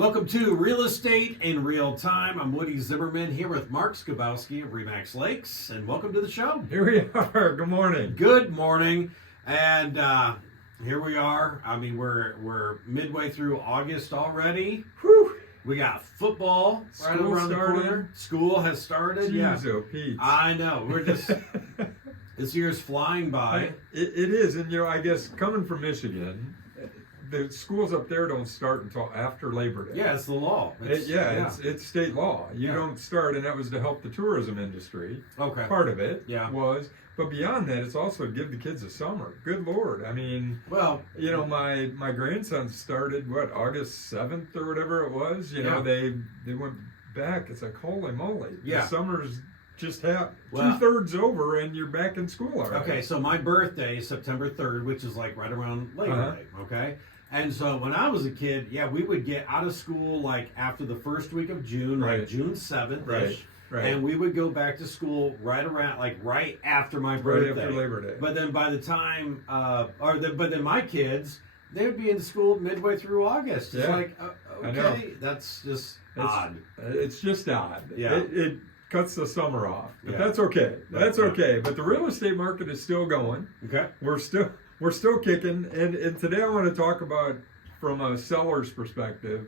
Welcome to Real Estate in Real Time. I'm Woody Zimmerman here with Mark Skabowski of Remax Lakes, and welcome to the show. Here we are. Good morning. Good morning, and here we are. I mean, we're midway through August already. Whew. We got football right School around started. the corner. School has started. Jeez, Yeah, oh, Pete. I know. We're just this year's flying by. It is, and I guess coming from Michigan, the schools up there don't start until after Labor Day. Yeah, it's the law. It's state law. You don't start, and that was to help the tourism industry. Okay. Part of it was. But beyond that, it's also to give the kids a summer. Good Lord. I mean, well, my grandson started, August 7th or whatever it was. They went back. It's like, holy moly. Yeah. The summer's just 2/3 over and you're back in school already. Okay, so my birthday is September 3rd, which is like right around Labor Day, okay? And so when I was a kid, we would get out of school like after the first week of June, like June 7th-ish. Right. And we would go back to school right after my birthday. Right after Labor Day. But then by the time, but then my kids, they would be in school midway through August. It's like, okay, that's just odd. It's just odd. Yeah. It cuts the summer off. But that's okay. That's okay. But the real estate market is still going. Okay. We're still kicking. And today I want to talk about, from a seller's perspective,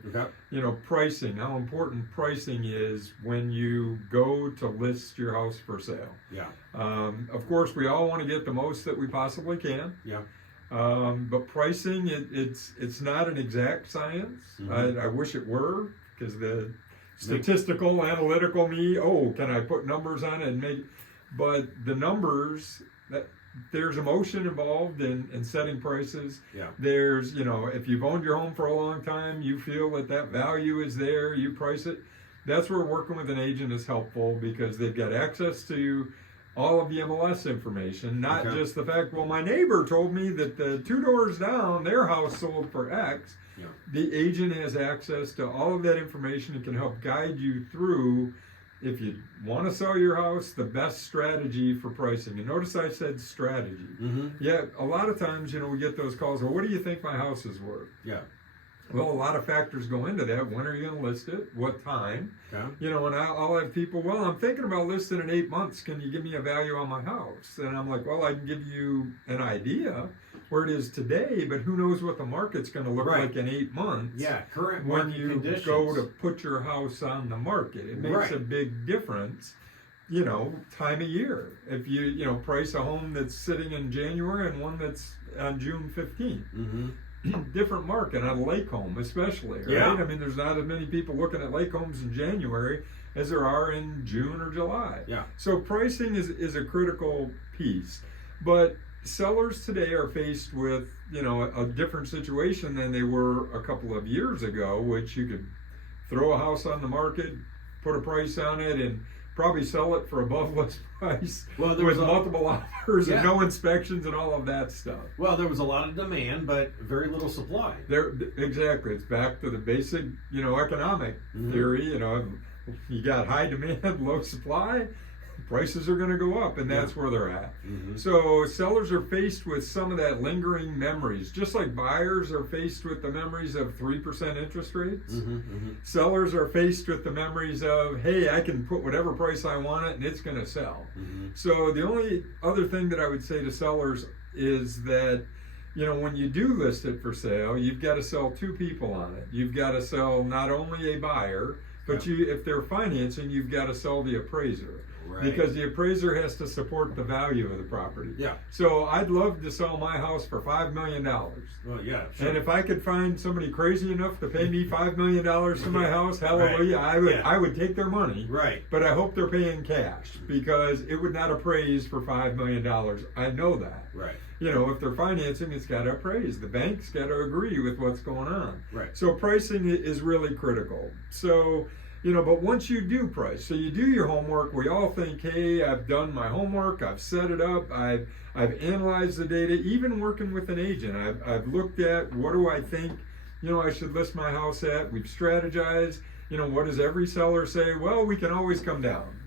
pricing, how important pricing is when you go to list your house for sale. Yeah. Of course, we all want to get the most that we possibly can. Yeah. But pricing, it's not an exact science. Mm-hmm. I wish it were, because the statistical, analytical me, can I put numbers on it and make? But the numbers, there's emotion involved in setting prices. Yeah. There's, if you've owned your home for a long time, you feel that value is there, you price it. That's where working with an agent is helpful, because they've got access to all of the MLS information, not just the fact, my neighbor told me that the 2 doors down, their house sold for X. Yeah. The agent has access to all of that information and can help guide you through, if you want to sell your house, the best strategy for pricing. And notice I said strategy. Mm-hmm. Yeah, a lot of times, we get those calls, what do you think my house is worth? Yeah. Well, a lot of factors go into that. When are you going to list it? What time? Okay. And I'll have people, I'm thinking about listing in 8 months. Can you give me a value on my house? And I'm like, I can give you an idea where it is today, but who knows what the market's going to look like in 8 months. Yeah, current when market you conditions. go to put your house on the market. It makes a big difference, time of year. If you, price a home that's sitting in January and one that's on June 15th. Mm-hmm. Different market on a lake home, especially, right? Yeah. I mean, there's not as many people looking at lake homes in January as there are in June or July. Yeah. So pricing is a critical piece. But sellers today are faced with, a different situation than they were a couple of years ago, which you could throw a house on the market, put a price on it, and probably sell it for above list price with multiple offers and no inspections and all of that stuff. Well, there was a lot of demand, but very little supply. Exactly. It's back to the basic, economic theory. You got high demand, low supply, prices are going to go up, and that's where they're at. Mm-hmm. So sellers are faced with some of that lingering memories, just like buyers are faced with the memories of 3% interest rates. Mm-hmm, mm-hmm. Sellers are faced with the memories of, hey, I can put whatever price I want it and it's going to sell. Mm-hmm. So the only other thing that I would say to sellers is that, when you do list it for sale, you've got to sell 2 people on it. You've got to sell not only a buyer, but if they're financing, you've got to sell the appraiser. Right. Because the appraiser has to support the value of the property. Yeah. So I'd love to sell my house for $5 million. Well, yeah. Sure. And if I could find somebody crazy enough to pay me $5 million for my house, hallelujah, I would take their money. Right. But I hope they're paying cash, because it would not appraise for $5 million. I know that. Right. If they're financing, it's got to appraise. The bank's got to agree with what's going on. Right. So pricing is really critical. So, but once you do price, so you do your homework, we all think, hey, I've done my homework, I've set it up, I've analyzed the data, even working with an agent. I've looked at, what do I think, I should list my house at? We've strategized. What does every seller say? Well, we can always come down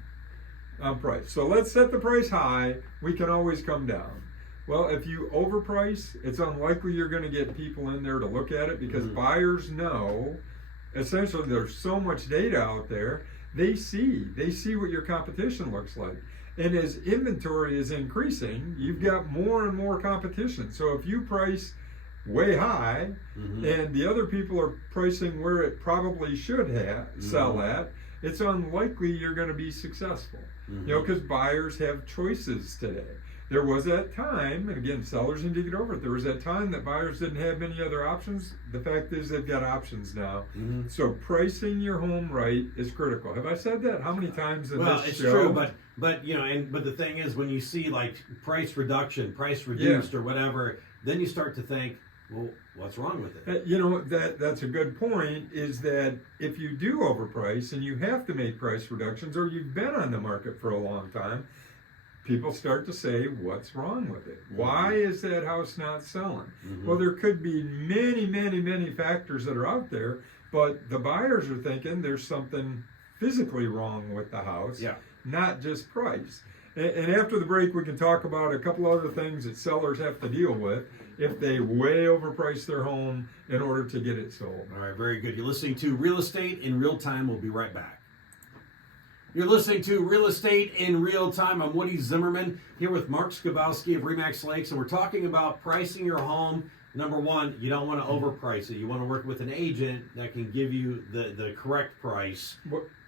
on price. So let's set the price high, we can always come down. Well, if you overprice, it's unlikely you're going to get people in there to look at it, because buyers know essentially there's so much data out there. They see what your competition looks like. And as inventory is increasing, you've got more and more competition. So if you price way high and the other people are pricing where it probably should sell at, it's unlikely you're going to be successful. You know, because buyers have choices today. There was that time, and again, sellers need to get over it. There was that time that buyers didn't have many other options. The fact is they've got options now. So pricing your home right is critical. Have I said that? How many times in this show? Well, it's true, but you know, but the thing is, when you see like price reduction, price reduced, or whatever, then you start to think, well, what's wrong with it? You know, that's a good point, is that if you do overprice and you have to make price reductions, or you've been on the market for a long time, people start to say, what's wrong with it? Why is that house not selling? Well, there could be many, many, many factors that are out there, but the buyers are thinking there's something physically wrong with the house, not just price. And after the break, we can talk about a couple other things that sellers have to deal with if they way overprice their home in order to get it sold. All right, very good. You're listening to Real Estate in Real Time. We'll be right back. You're listening to Real Estate in Real Time. I'm Woody Zimmerman here with Mark Skabowski of Remax Lakes, and we're talking about pricing your home. Number one, you don't want to overprice it. You want to work with an agent that can give you the correct price.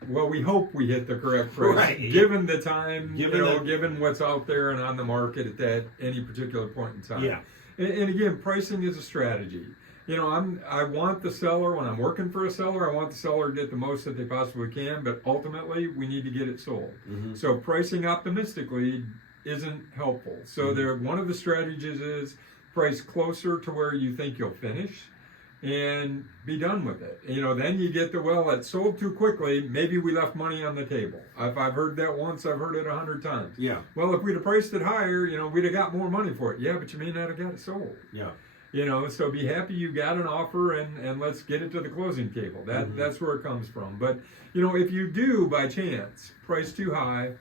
Well, we hope we hit the correct price, given the time, given what's out there and on the market at that any particular point in time. Yeah. And again, pricing is a strategy. You know, I want the seller, when I'm working for a seller, I want the seller to get the most that they possibly can, but ultimately we need to get it sold. So pricing optimistically isn't helpful. So one of the strategies is price closer to where you think you'll finish and be done with it. You know, then you get it sold too quickly, maybe we left money on the table. If I've heard that once, I've heard it 100 times. Yeah. Well, if we'd have priced it higher, you know, we'd have got more money for it. Yeah, but you may not have got it sold. Yeah. You know, so be happy you got an offer and let's get it to the closing table. That's where it comes from. But, you know, if you do by chance price too high,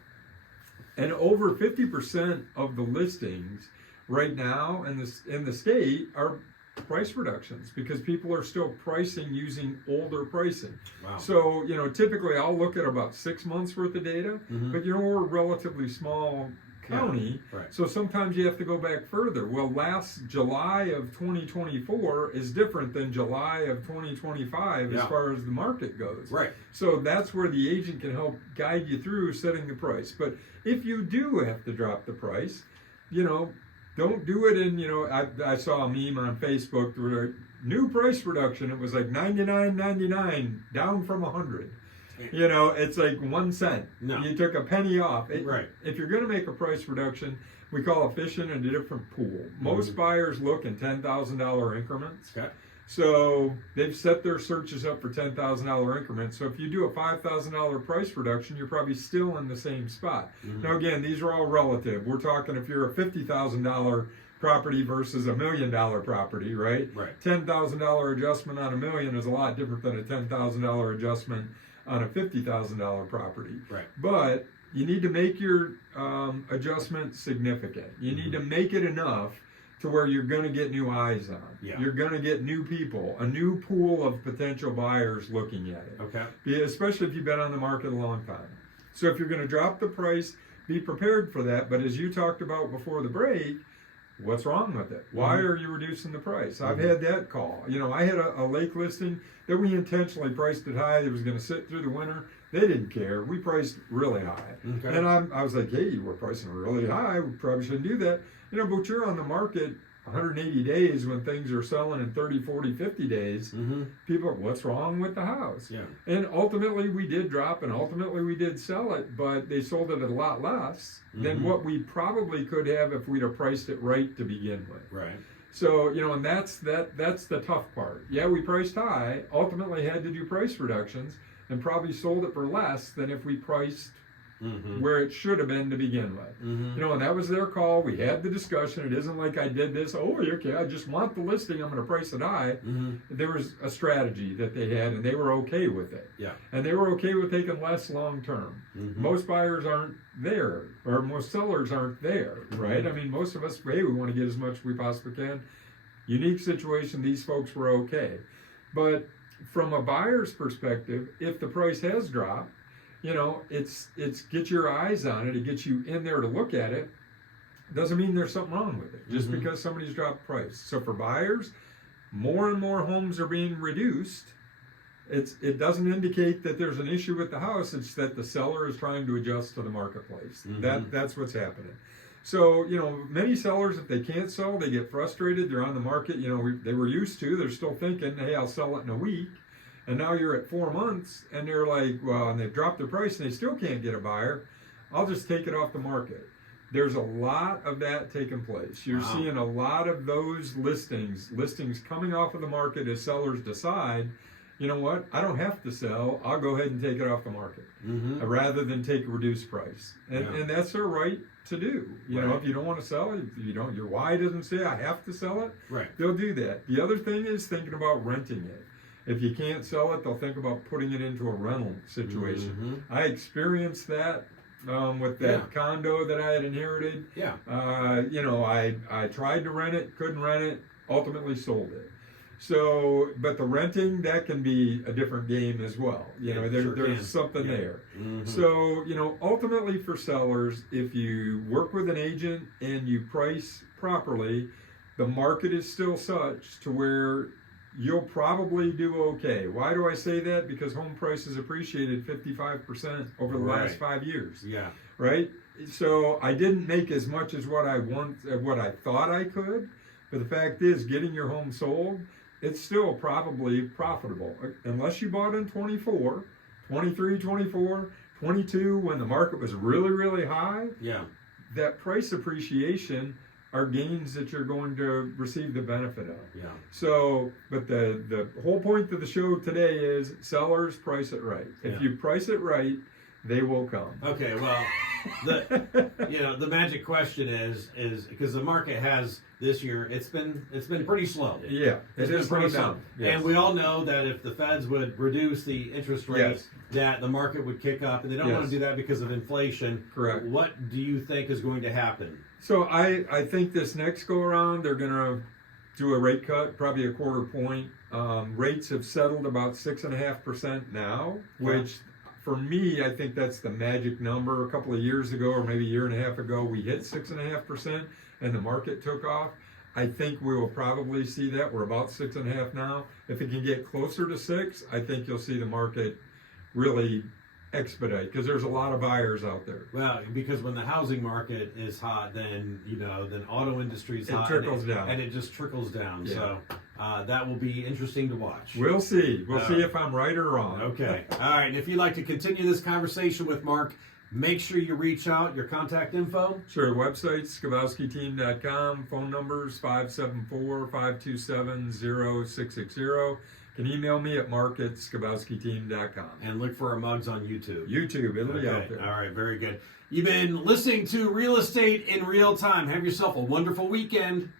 and over 50% of the listings right now in the state are price reductions because people are still pricing using older pricing. Wow. So, you know, typically I'll look at about 6 months worth of data, but you know, we're a relatively small county, so sometimes you have to go back further. Well, last July of 2024 is different than July of 2025 as far as the market goes. Right. So that's where the agent can help guide you through setting the price. But if you do have to drop the price, you know, don't do it in, you know, I saw a meme on Facebook where new price reduction, it was like $99.99 down from 100. You know, it's like 1 cent. No. You took a penny off. Right. If you're going to make a price reduction, we call it fishing in a different pool. Most buyers look in $10,000 increments. Okay. So they've set their searches up for $10,000 increments. So if you do a $5,000 price reduction, you're probably still in the same spot. Now, again, these are all relative. We're talking if you're a $50,000 property versus $1 million property, right? Right. $10,000 adjustment on $1 million is a lot different than a $10,000 adjustment on a $50,000 property. Right. But you need to make your adjustment significant. You need to make it enough to where you're going to get new eyes on. Yeah. You're going to get new people, a new pool of potential buyers looking at it. Okay. Especially if you've been on the market a long time. So if you're going to drop the price, be prepared for that. But as you talked about before the break, what's wrong with it? Why are you reducing the price? I've had that call. You know, I had a lake listing that we intentionally priced it high. It was going to sit through the winter. They didn't care. We priced really high. Okay. And I was like, hey, you were pricing really high. We probably shouldn't do that. You know, but you're on the market 180 days when things are selling in 30, 40, 50 days. People are, what's wrong with the house? Yeah. And ultimately we did drop and ultimately we did sell it, but they sold it at a lot less than what we probably could have if we'd have priced it right to begin with. Right. So, you know, and that's the tough part. Yeah, we priced high, ultimately had to do price reductions and probably sold it for less than if we priced where it should have been to begin with. You know, and that was their call. We had the discussion. It isn't like I did this, oh, okay, I just want the listing, I'm going to price it high. There was a strategy that they had, and they were okay with it. Yeah. And they were okay with taking less long term. Most buyers aren't there, or most sellers aren't there, right? I mean, most of us, hey, we want to get as much as we possibly can. Unique situation, these folks were okay. But from a buyer's perspective, if the price has dropped, it's get your eyes on it. It gets you in there to look at it. Doesn't mean there's something wrong with it just because somebody's dropped price. So for buyers, more and more homes are being reduced. It doesn't indicate that there's an issue with the house. It's that the seller is trying to adjust to the marketplace. That's what's happening. So, many sellers, if they can't sell, they get frustrated. They're on the market. They were used to. They're still thinking, hey, I'll sell it in a week. And now you're at 4 months, and they're like, well, and they've dropped their price, and they still can't get a buyer. I'll just take it off the market. There's a lot of that taking place. You're seeing a lot of those listings coming off of the market as sellers decide, you know what, I don't have to sell. I'll go ahead and take it off the market rather than take a reduced price. And that's their right to do. You know, if you don't want to sell it, your why doesn't say I have to sell it, they'll do that. The other thing is thinking about renting it. If you can't sell it, they'll think about putting it into a rental situation. I experienced that with that condo that I had inherited. I tried to rent it, couldn't rent it, ultimately sold it. So, but the renting, that can be a different game as well. There's something there. So, ultimately for sellers, if you work with an agent and you price properly, the market is still such to where you'll probably do okay. Why do I say that? Because home prices appreciated 55% over the last 5 years. Right? So I didn't make as much as what I thought I could, but the fact is, getting your home sold, it's still probably profitable. Unless you bought in 24, 23, 24, 22, when the market was really, really high, that price appreciation are gains that you're going to receive the benefit of. So, but the whole point of the show today is sellers price it right. If you price it right, they will come. Okay, well, the magic question is because the market has this year, it's been pretty slow. It's been pretty slow. And we all know that if the Feds would reduce the interest rate, that the market would kick up, and they don't want to do that because of inflation. Correct. What do you think is going to happen? So I think this next go around, they're going to do a rate cut, probably a quarter point. Rates have settled about 6.5% now, which for me, I think that's the magic number. A couple of years ago, or maybe a year and a half ago, we hit 6.5% and the market took off. I think we will probably see that. We're about 6.5 now. If it can get closer to 6, I think you'll see the market really expedite, because there's a lot of buyers out there. Well, because when the housing market is hot, then then auto industry is hot. It trickles down, and it just trickles down. So that will be interesting to watch. We'll see. We'll see if I'm right or wrong. Okay. All right. And if you'd like to continue this conversation with Mark, make sure you reach out. Your contact info. Sure. Website skabowskiteam.com. Phone numbers 574-527-0660. Can email me at mark@skabowskiteam.com. And look for our mugs on YouTube. It'll be out there. All right, very good. You've been listening to Real Estate in Real Time. Have yourself a wonderful weekend.